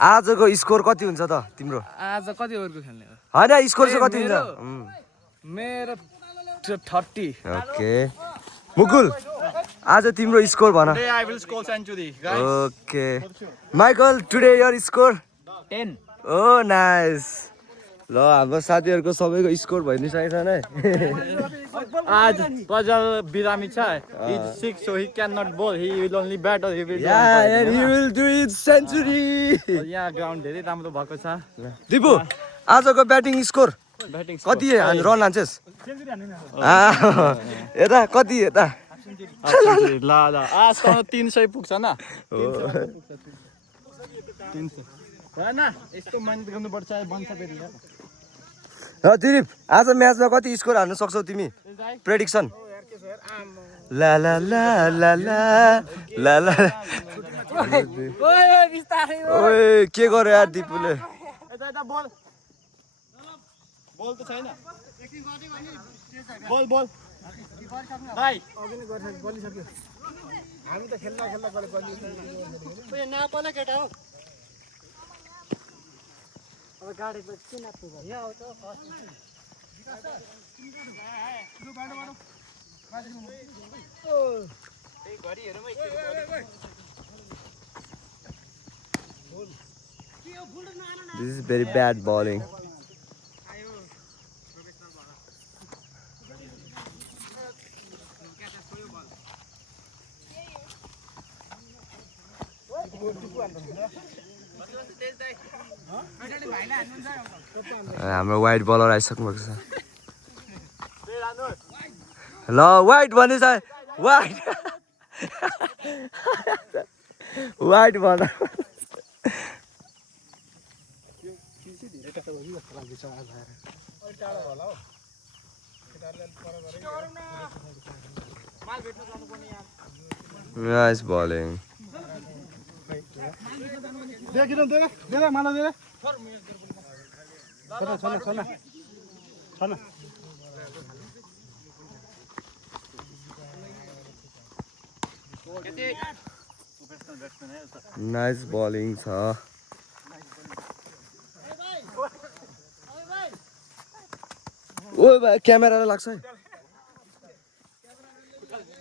आजको स्कोर कति हुन्छ त तिम्रो? आज कति ओभरको खेल्ने हो? हैन स्कोर चाहिँ कति हुन्छ? मेरो 30. ओके मुकुल आज तिम्रो स्कोर भन. Today I will score century, guys. Okay Michael today your score 10. Oh nice. ल हाम्रो साथीहरुको सबैको स्कोर भइदिसकेको छ नि. आज Pajal बिरामी छ. He's sick, so he cannot bowl. He will only bat or he will. Yeah, and he will do it century. यहाँ ground धेरै राम्रो भएको छ. दिपु आजको ब्याटिङ स्कोर Batting कति रन हान्छस्? यता कति यता? ल ल आज त 300 पुग्छ न. 300 हैन यस्तो मेहनत गर्नुपर्छ बन्छ फेरि यार. दिलीप आज म्याचमा कति स्कोर हान्न सक्छौ तिमी? प्रेडिक्सन. ला ला ला ला ला ला ला. ओए बिस्तारै ओए के गर्यो यार दिपुले? यता यता बल बल त छैन. बल बल भाइ अघि गर्छ बलिसक्यो. हामी त खेल्दा खेल्दा गरे बलि. ओए नापले केटा हो. अब गाडी त किन पुग्यो? यहाँ हो त This is very bad bowling. हाम्रो वाइट बलर आइसक्नु भएको छ. ल वाइट भनेछ wide. Wide bowler. Nice bowling. Nice bowling छ. ओए भाइ क्यामेरा लाग्छ है.